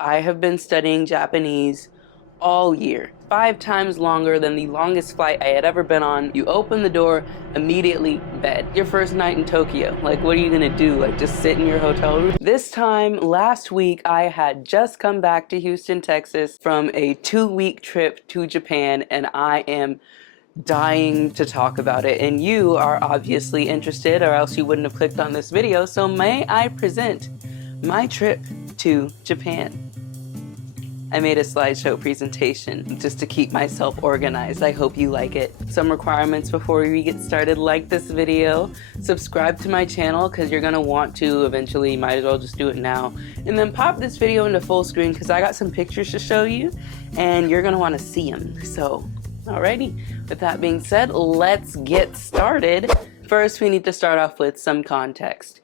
I have been studying Japanese all year, 5 times longer than the longest flight I had ever been on. You open the door, immediately bed. Your first night in Tokyo, like what are you gonna do? Like just sit in your hotel room? This time last week, I had just come back to Houston, Texas from a 2-week trip to Japan, and I am dying to talk about it, and you are obviously interested or else you wouldn't have clicked on this video. So may I present my trip to Japan. I made a slideshow presentation just to keep myself organized. I hope you like it. Some requirements before we get started: like this video, subscribe to my channel because you're gonna want to eventually, might as well just do it now, and then pop this video into full screen because I got some pictures to show you and you're gonna want to see them. So alrighty, with that being said, let's get started. First, we need to start off with some context.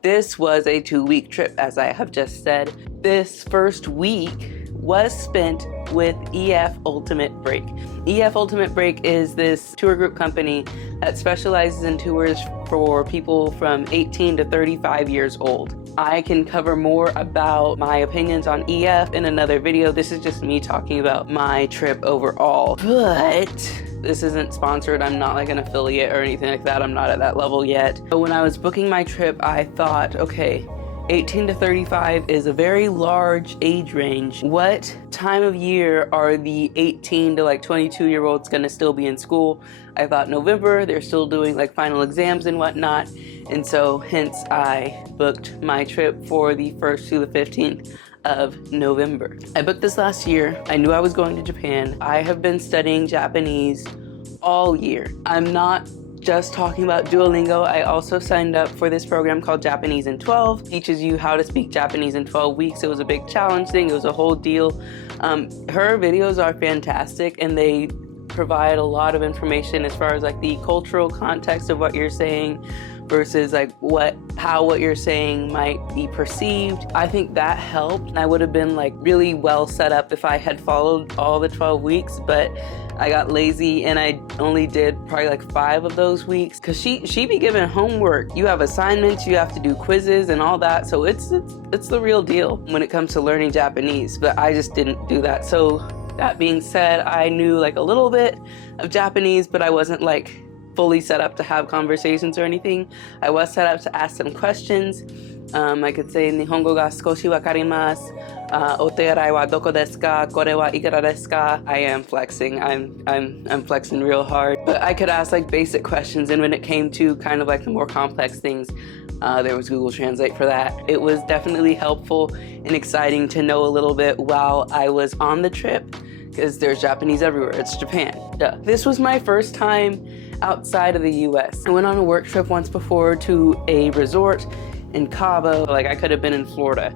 This was a 2-week trip, as I have just said. This first week was spent with EF Ultimate Break. EF Ultimate Break is this tour group company that specializes in tours for people from 18 to 35 years old. I can cover more about my opinions on EF in another video. This is just me talking about my trip overall. But this isn't sponsored. I'm not like an affiliate or anything like that. I'm not at that level yet. But when I was booking my trip, I thought, okay, 18 to 35 is a very large age range. What time of year are the 18 to like 22-year-olds gonna still be in school? I thought November, they're still doing like final exams and whatnot. And so hence I booked my trip for the 1st to the 15th of November. I booked this last year. I knew I was going to Japan. I have been studying Japanese all year. I'm not just talking about Duolingo. I also signed up for this program called Japanese in 12. It teaches you how to speak Japanese in 12 weeks. It was a big challenge thing. It was a whole deal. Her videos are fantastic and they provide a lot of information as far as like the cultural context of what you're saying versus like how what you're saying might be perceived. I think that helped. I would have been like really well set up if I had followed all the 12 weeks, but I got lazy and I only did probably like 5 of those weeks because she be giving homework. You have assignments, you have to do quizzes and all that. So it's the real deal when it comes to learning Japanese, but I just didn't do that. So that being said, I knew like a little bit of Japanese, but I wasn't like fully set up to have conversations or anything. I was set up to ask some questions. I could say Nihongo ga skoshi wakarimasu. Otearai wa doko desu ka? Kore wa ikura desu ka? I am flexing. I'm flexing real hard. But I could ask like basic questions, and when it came to kind of like the more complex things, there was Google Translate for that. It was definitely helpful and exciting to know a little bit while I was on the trip, because there's Japanese everywhere. It's Japan. Duh. This was my first time outside of the US. I went on a work trip once before to a resort in Cabo. Like I could have been in Florida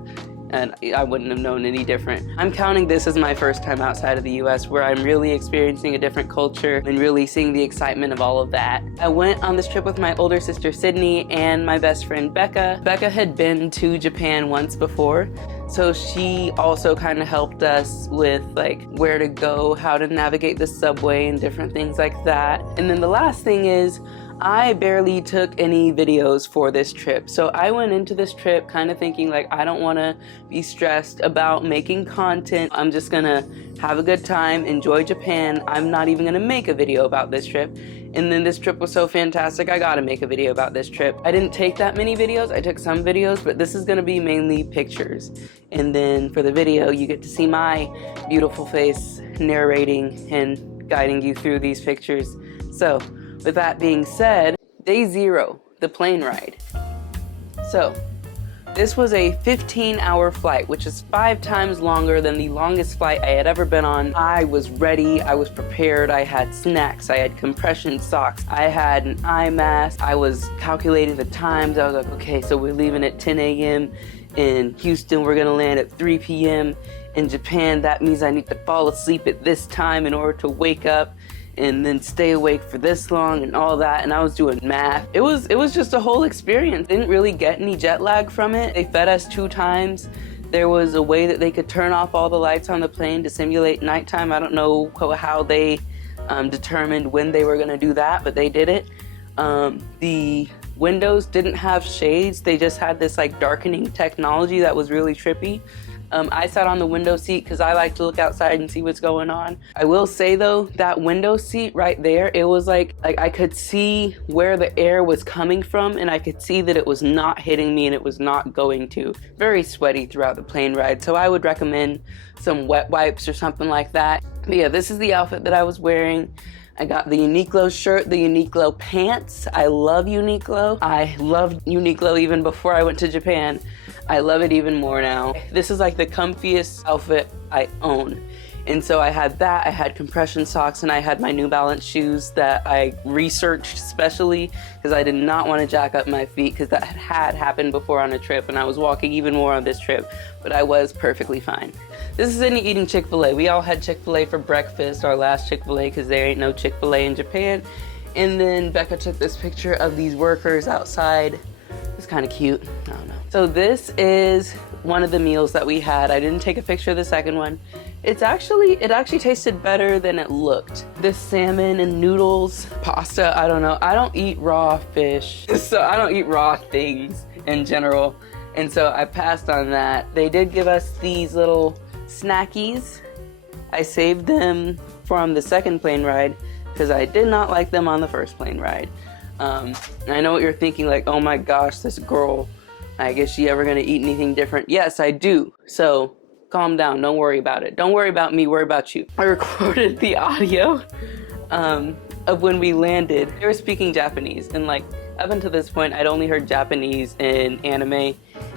and I wouldn't have known any different. I'm counting this as my first time outside of the US, where I'm really experiencing a different culture and really seeing the excitement of all of that. I went on this trip with my older sister Sydney and my best friend Becca. Becca had been to Japan once before, so she also kind of helped us with like where to go, how to navigate the subway and different things like that. And then the last thing is, I barely took any videos for this trip. So I went into this trip kind of thinking like, I don't want to be stressed about making content. I'm just gonna have a good time, enjoy Japan. I'm not even gonna make a video about this trip. And then this trip was so fantastic, I gotta make a video about this trip. I didn't take that many videos. I took some videos, but this is gonna be mainly pictures. And then for the video, you get to see my beautiful face narrating and guiding you through these pictures. So with that being said, day 0, the plane ride. So this was a 15-hour flight, which is 5 times longer than the longest flight I had ever been on. I was ready, I was prepared, I had snacks, I had compression socks, I had an eye mask, I was calculating the times. I was like, okay, so we're leaving at 10 a.m. in Houston, we're gonna land at 3 p.m. in Japan. That means I need to fall asleep at this time in order to wake up and then stay awake for this long and all that, and I was doing math. It was just a whole experience. Didn't really get any jet lag from it. They fed us 2 times. There was a way that they could turn off all the lights on the plane to simulate nighttime. I don't know how they determined when they were gonna do that, but they did it. The windows didn't have shades. They just had this like darkening technology that was really trippy. I sat on the window seat because I like to look outside and see what's going on. I will say though, that window seat right there, it was like I could see where the air was coming from, and I could see that it was not hitting me and it was not going to. Very sweaty throughout the plane ride, so I would recommend some wet wipes or something like that. But yeah, this is the outfit that I was wearing. I got the Uniqlo shirt, the Uniqlo pants. I love Uniqlo. I loved Uniqlo even before I went to Japan. I love it even more now. This is like the comfiest outfit I own. And so I had that, I had compression socks, and I had my New Balance shoes that I researched specially because I did not want to jack up my feet, because that had happened before on a trip, and I was walking even more on this trip, but I was perfectly fine. This is Sydney eating Chick-fil-A. We all had Chick-fil-A for breakfast, our last Chick-fil-A, because there ain't no Chick-fil-A in Japan. And then Becca took this picture of these workers outside. It's kind of cute, I don't know. So this is one of the meals that we had. I didn't take a picture of the second one. It actually tasted better than it looked. This salmon and noodles, pasta, I don't know. I don't eat raw fish, so I don't eat raw things in general. And so I passed on that. They did give us these little snackies. I saved them from the second plane ride because I did not like them on the first plane ride. I know what you're thinking, like, oh my gosh, this girl, I guess she ever gonna eat anything different? Yes, I do. So calm down, don't worry about it. Don't worry about me, worry about you. I recorded the audio of when we landed. They were speaking Japanese, and like up until this point, I'd only heard Japanese in anime,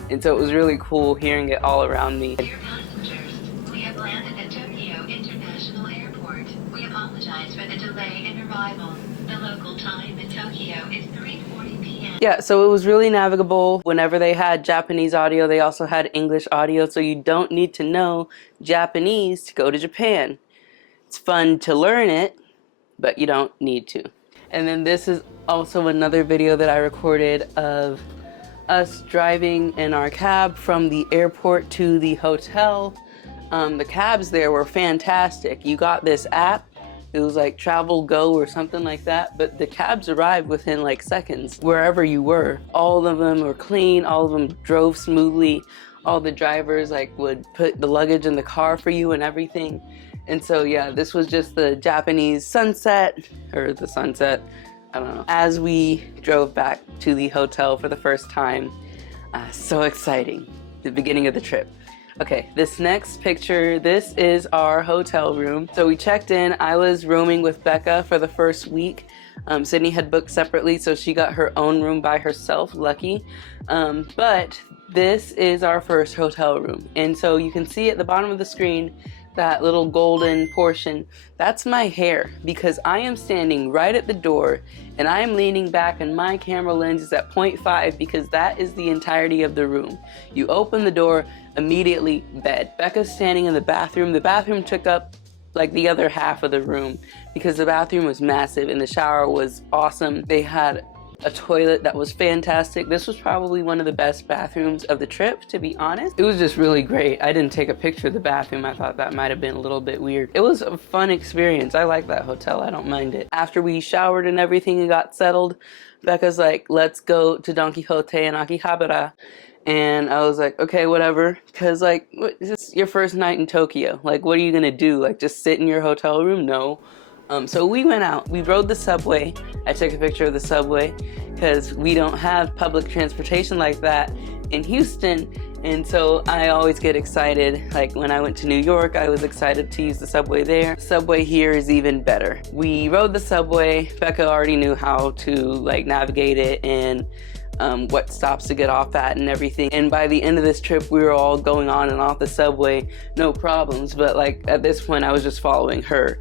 and so it was really cool hearing it all around me. Dear passengers, we have landed at Tokyo International Airport. We apologize for the delay in arrival. The local time in Tokyo is 3:40 p.m. Yeah, so it was really navigable. Whenever they had Japanese audio, they also had English audio, so you don't need to know Japanese to go to Japan. It's fun to learn it, but you don't need to. And then this is also another video that I recorded of us driving in our cab from the airport to the hotel. The cabs there were fantastic. You got this app. It was like Travel Go or something like that, but the cabs arrived within like seconds wherever you were. All of them were clean, all of them drove smoothly. All the drivers like would put the luggage in the car for you and everything. And so yeah, this was just the Japanese sunset, or the sunset, I don't know. As we drove back to the hotel for the first time, so exciting, the beginning of the trip. Okay, this next picture, this is our hotel room. So we checked in. I was rooming with Becca for the first week. Sydney had booked separately, so she got her own room by herself, lucky. But this is our first hotel room. And so you can see at the bottom of the screen, that little golden portion, that's my hair, because I am standing right at the door and I am leaning back and my camera lens is at 0.5 because that is the entirety of the room. You open the door, immediately bed. Becca's standing in the bathroom. The bathroom took up like the other half of the room because the bathroom was massive and the shower was awesome. They had a toilet that was fantastic. This was probably one of the best bathrooms of the trip, to be honest. It was just really great. I didn't take a picture of the bathroom. I thought that might have been a little bit weird. It was a fun experience. I like that hotel. I don't mind it. After we showered and everything and got settled, Becca's like, let's go to Don Quixote and Akihabara. And I was like, okay, whatever. Cause like, this is your first night in Tokyo. Like, what are you gonna do? Like, just sit in your hotel room? No. So we went out, we rode the subway. I took a picture of the subway because we don't have public transportation like that in Houston. And so I always get excited. Like when I went to New York, I was excited to use the subway there. Subway here is even better. We rode the subway. Becca already knew how to like navigate it and what stops to get off at and everything. And by the end of this trip, we were all going on and off the subway, no problems. But like at this point, I was just following her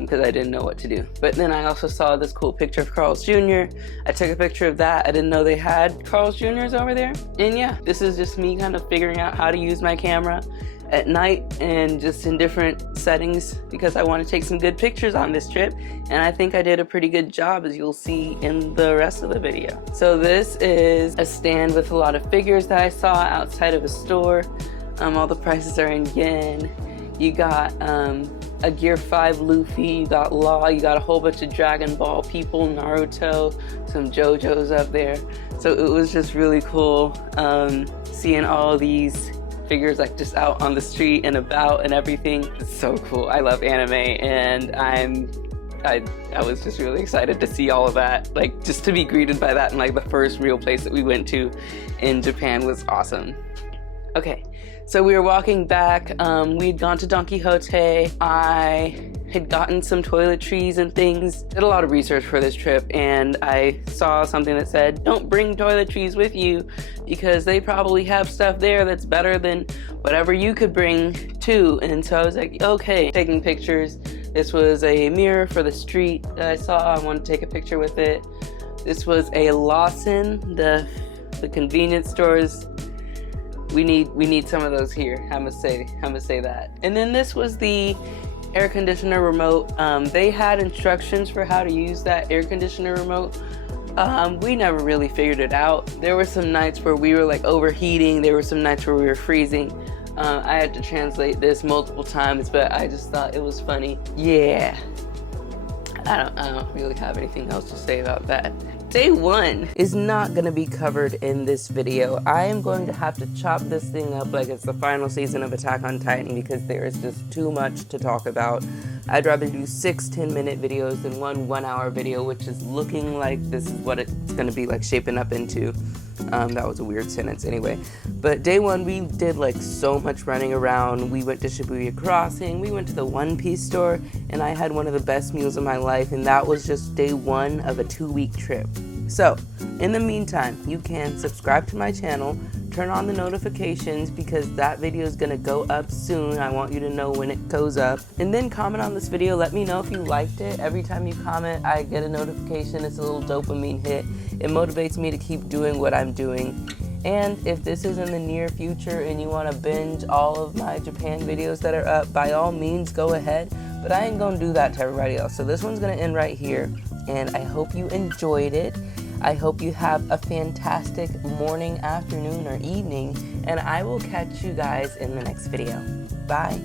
because I didn't know what to do. But then I also saw this cool picture of Carl's Jr. I took a picture of that. I didn't know they had Carl's Jr.'s over there. And yeah, this is just me kind of figuring out how to use my camera at night and just in different settings because I want to take some good pictures on this trip, and I think I did a pretty good job, as you'll see in the rest of the video. So this is a stand with a lot of figures that I saw outside of a store. All the prices are in yen. You got a Gear 5 Luffy, you got Law, you got a whole bunch of Dragon Ball people, Naruto, some JoJo's up there. So it was just really cool seeing all these figures like just out on the street and about and everything. It's so cool. I love anime, and I was just really excited to see all of that. Like, just to be greeted by that in like the first real place that we went to in Japan was awesome. Okay, so we were walking back. We'd gone to Don Quixote. I had gotten some toiletries and things. Did a lot of research for this trip, and I saw something that said, don't bring toiletries with you because they probably have stuff there that's better than whatever you could bring too. And so I was like, okay, taking pictures. This was a mirror for the street that I saw. I wanted to take a picture with it. This was a Lawson, the convenience stores. We need some of those here. I must say that. And then this was the air conditioner remote. They had instructions for how to use that air conditioner remote. We never really figured it out. There were some nights where we were like overheating. There were some nights where we were freezing. I had to translate this multiple times, but I just thought it was funny. Yeah. I don't really have anything else to say about that. Day 1 is not going to be covered in this video. I am going to have to chop this thing up like it's the final season of Attack on Titan because there is just too much to talk about. I'd rather do 6 10-minute videos than one 1-hour video, which is looking like this is what it's going to be like shaping up into. That was a weird sentence anyway. But day 1, we did like so much running around. We went to Shibuya Crossing, we went to the One Piece store, and I had one of the best meals of my life, and that was just day 1 of a 2-week trip. So, in the meantime, you can subscribe to my channel, turn on the notifications because that video is going to go up soon. I want you to know when it goes up. And then comment on this video. Let me know if you liked it. Every time you comment, I get a notification. It's a little dopamine hit. It motivates me to keep doing what I'm doing. And if this is in the near future and you want to binge all of my Japan videos that are up, by all means, go ahead. But I ain't going to do that to everybody else. So this one's going to end right here. And I hope you enjoyed it. I hope you have a fantastic morning, afternoon, or evening. And I will catch you guys in the next video. Bye.